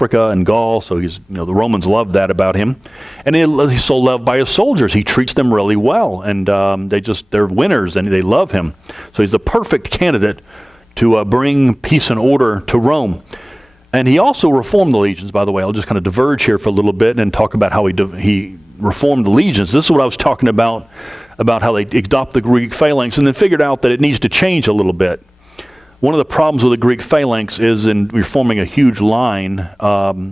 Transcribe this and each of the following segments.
Africa and Gaul, so he's, the Romans loved that about him. And he's so loved by his soldiers. He treats them really well, and they're winners, and they love him. So he's the perfect candidate to bring peace and order to Rome. And he also reformed the legions, by the way. I'll just kind of diverge here for a little bit and talk about how he reformed the legions. This is what I was talking about how they adopt the Greek phalanx and then figured out that it needs to change a little bit. One of the problems with the Greek phalanx is in reforming a huge line,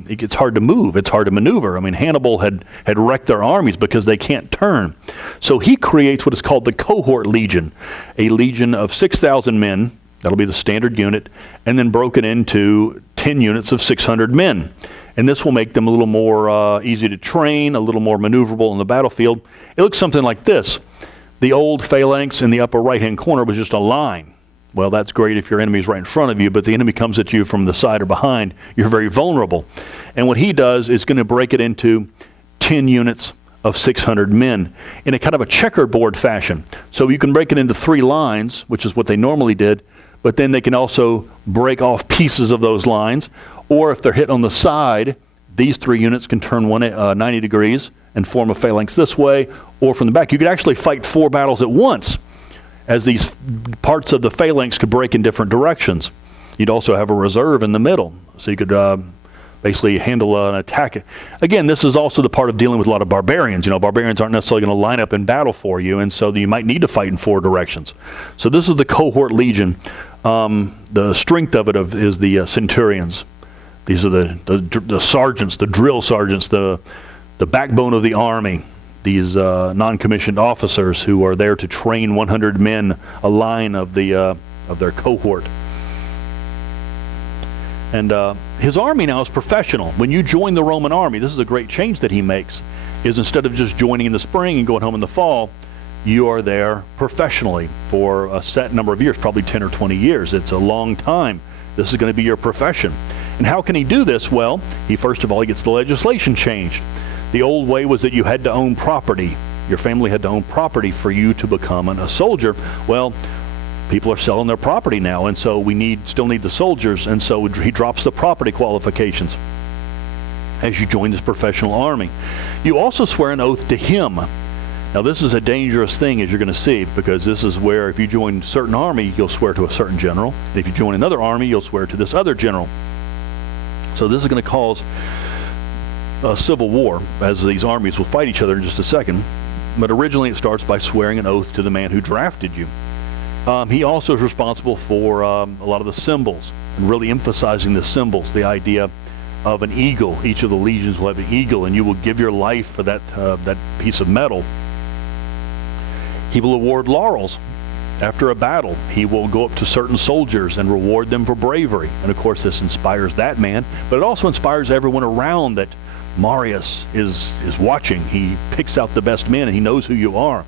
it's hard to move, it's hard to maneuver. I mean, Hannibal had wrecked their armies because they can't turn. So he creates what is called the cohort legion, a legion of 6,000 men, that'll be the standard unit, and then broken into 10 units of 600 men. And this will make them a little more easy to train, a little more maneuverable in the battlefield. It looks something like this. The old phalanx in the upper right-hand corner was just a line. Well, that's great if your enemy's right in front of you, but the enemy comes at you from the side or behind, you're very vulnerable. And what he does is going to break it into 10 units of 600 men in a kind of a checkerboard fashion. So you can break it into 3 lines, which is what they normally did, but then they can also break off pieces of those lines. Or if they're hit on the side, these 3 units can turn 90 degrees and form a phalanx this way, or from the back. You could actually fight 4 battles at once, as these parts of the phalanx could break in different directions. You'd also have a reserve in the middle, so you could basically handle an attack. Again, this is also the part of dealing with a lot of barbarians. Barbarians aren't necessarily going to line up in battle for you, and so you might need to fight in 4 directions. So this is the cohort legion. The strength of it is the centurions. These are the sergeants, the drill sergeants, the backbone of the army. These non-commissioned officers who are there to train 100 men, a line of their cohort. And his army now is professional. When you join the Roman army, this is a great change that he makes, is instead of just joining in the spring and going home in the fall, you are there professionally for a set number of years, probably 10 or 20 years. It's a long time. This is going to be your profession. And how can he do this? Well, first of all, he gets the legislation changed. The old way was that you had to own property. Your family had to own property for you to become a soldier. Well, people are selling their property now, and so we still need the soldiers, and so he drops the property qualifications as you join this professional army. You also swear an oath to him. Now this is a dangerous thing, as you're going to see, because this is where if you join a certain army, you'll swear to a certain general. And if you join another army, you'll swear to this other general. So this is going to cause a civil war, as these armies will fight each other in just a second. But originally it starts by swearing an oath to the man who drafted you. He also is responsible for a lot of the symbols, and really emphasizing the symbols, the idea of an eagle. Each of the legions will have an eagle, and you will give your life for that piece of metal. He will award laurels after a battle. He will go up to certain soldiers and reward them for bravery. And of course this inspires that man, but it also inspires everyone around that Marius is watching. He picks out the best men, and he knows who you are.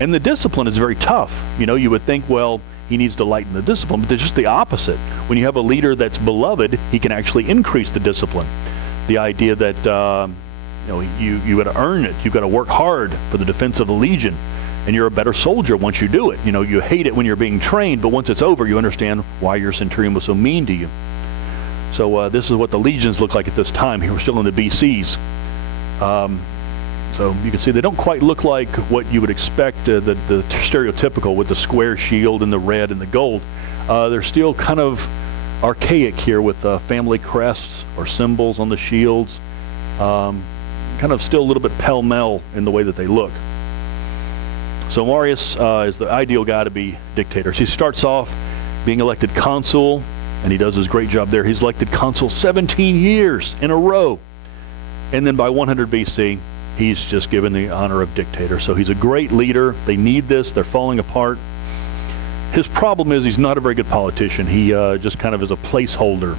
And the discipline is very tough. You would think, well, he needs to lighten the discipline, but it's just the opposite. When you have a leader that's beloved, he can actually increase the discipline. The idea that you got to earn it. You've got to work hard for the defense of the legion, and you're a better soldier once you do it. You hate it when you're being trained, but once it's over, you understand why your centurion was so mean to you. So this is what the legions look like at this time. Here we're still in the BCs. So you can see they don't quite look like what you would expect, the stereotypical with the square shield and the red and the gold. They're still kind of archaic here with family crests or symbols on the shields. Kind of still a little bit pell-mell in the way that they look. So Marius is the ideal guy to be dictator. So he starts off being elected consul, and he does his great job there. He's elected consul 17 years in a row. And then by 100 BC, he's just given the honor of dictator. So he's a great leader. They need this. They're falling apart. His problem is he's not a very good politician. He just kind of is a placeholder.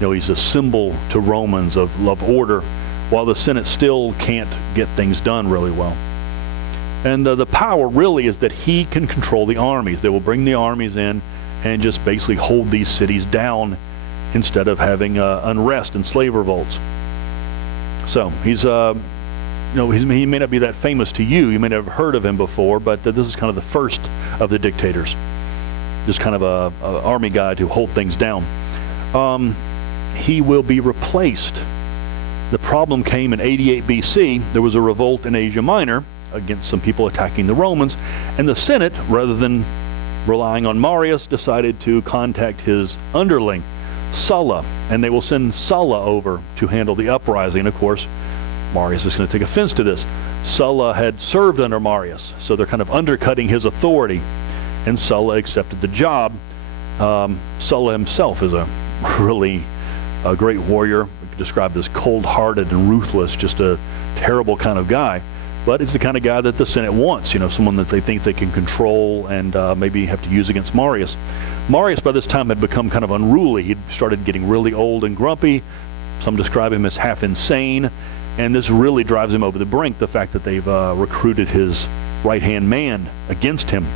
He's a symbol to Romans of order, while the Senate still can't get things done really well. And the power really is that he can control the armies. They will bring the armies in and just basically hold these cities down instead of having unrest and slave revolts. So he's he may not be that famous to you. You may not have heard of him before, but this is kind of the first of the dictators. Just kind of a army guy to hold things down. he will be replaced. The problem came in 88 BC. There was a revolt in Asia Minor against some people attacking the Romans, and the Senate, rather than relying on Marius, decided to contact his underling, Sulla, and they will send Sulla over to handle the uprising. Of course, Marius is going to take offense to this. Sulla had served under Marius, so they're kind of undercutting his authority, and Sulla accepted the job. Sulla himself is a great warrior, described as cold-hearted and ruthless, just a terrible kind of guy. But it's the kind of guy that the Senate wants, someone that they think they can control and maybe have to use against Marius. Marius, by this time, had become kind of unruly. He'd started getting really old and grumpy. Some describe him as half insane, and this really drives him over the brink, the fact that they've recruited his right-hand man against him.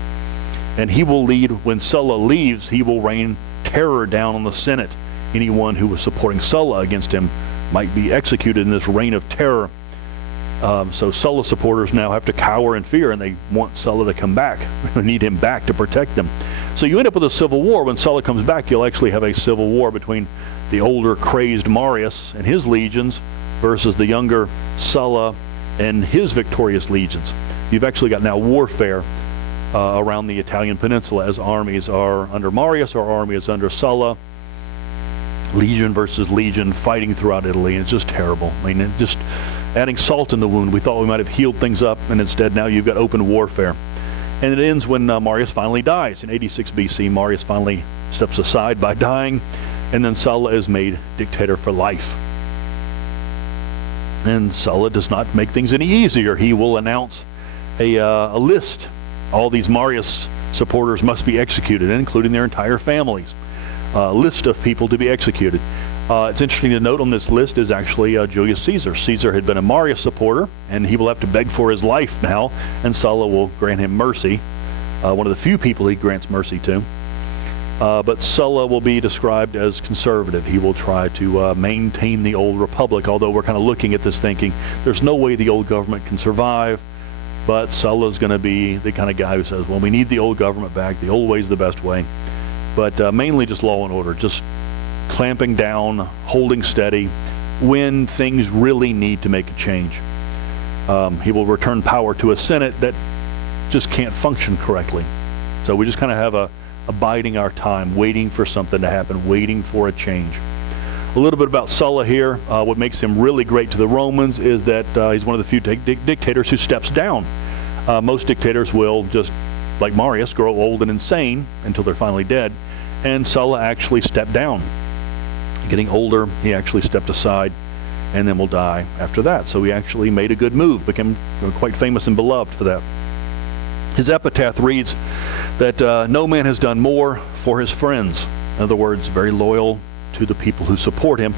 And he will lead, when Sulla leaves, he will rain terror down on the Senate. Anyone who was supporting Sulla against him might be executed in this reign of terror. So Sulla supporters now have to cower in fear, and they want Sulla to come back. They need him back to protect them. So you end up with a civil war. When Sulla comes back, you'll actually have a civil war between the older, crazed Marius and his legions versus the younger Sulla and his victorious legions. You've actually got now warfare around the Italian peninsula as armies are under Marius or army is under Sulla. Legion versus legion fighting throughout Italy. It's just terrible. I mean, just adding salt in the wound. We thought we might have healed things up, and instead now you've got open warfare. And it ends when Marius finally dies. In 86 BC, Marius finally steps aside by dying, and then Sulla is made dictator for life. And Sulla does not make things any easier. He will announce a list. All these Marius supporters must be executed, including their entire families. List of people to be executed. It's interesting to note on this list is actually Julius Caesar. Caesar had been a Marius supporter, and he will have to beg for his life now, and Sulla will grant him mercy. One of the few people he grants mercy to. But Sulla will be described as conservative. He will try to maintain the old republic, although we're kind of looking at this thinking there's no way the old government can survive. But Sulla's going to be the kind of guy who says, well, we need the old government back. The old way's the best way. But mainly just law and order, just clamping down, holding steady when things really need to make a change. He will return power to a Senate that just can't function correctly. So we just kind of have abiding our time, waiting for something to happen, waiting for a change. A little bit about Sulla here. What makes him really great to the Romans is that he's one of the few dictators who steps down. Most dictators will just, like Marius, grow old and insane until they're finally dead. And Sulla actually stepped down. Getting older, he actually stepped aside and then will die after that. So he actually made a good move, became quite famous and beloved for that. His epitaph reads that no man has done more for his friends. In other words, very loyal to the people who support him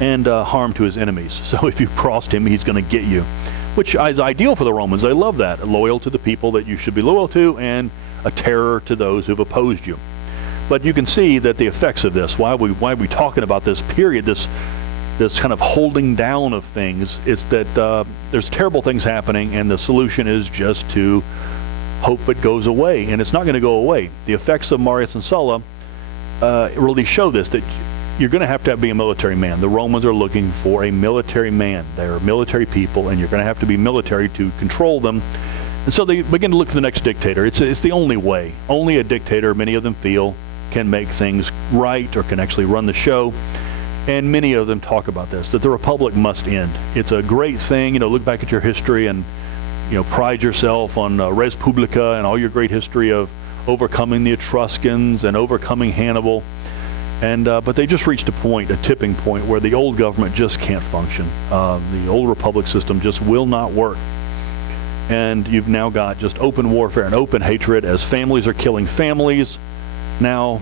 and harm to his enemies. So if you crossed him, he's going to get you, which is ideal for the Romans. They love that. Loyal to the people that you should be loyal to and a terror to those who've opposed you. But you can see that the effects of this, why are we talking about this period, this kind of holding down of things, is that there's terrible things happening, and the solution is just to hope it goes away, and it's not going to go away. The effects of Marius and Sulla really show this, that you're going to have be a military man. The Romans are looking for a military man. They're military people, and you're going to have to be military to control them. And so they begin to look for the next dictator. It's the only way. Only a dictator, many of them feel, can make things right or can actually run the show. And many of them talk about this, that the republic must end. It's a great thing. Look back at your history and pride yourself on res publica and all your great history of overcoming the Etruscans and overcoming Hannibal. And but they just reached a tipping point where the old government just can't function. The old republic system just will not work. And you've now got just open warfare and open hatred as families are killing families. Now,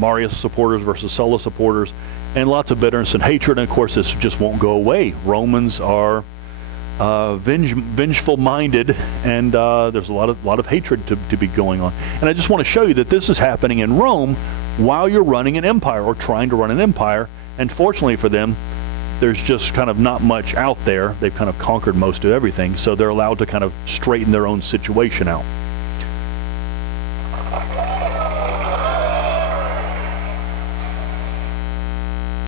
Marius supporters versus Sulla supporters, and lots of bitterness and hatred, and of course this just won't go away. Romans are vengeful-minded, and there's a lot of hatred to be going on. And I just want to show you that this is happening in Rome while you're running an empire, or trying to run an empire, and fortunately for them, there's just kind of not much out there. They've kind of conquered most of everything, so they're allowed to kind of straighten their own situation out.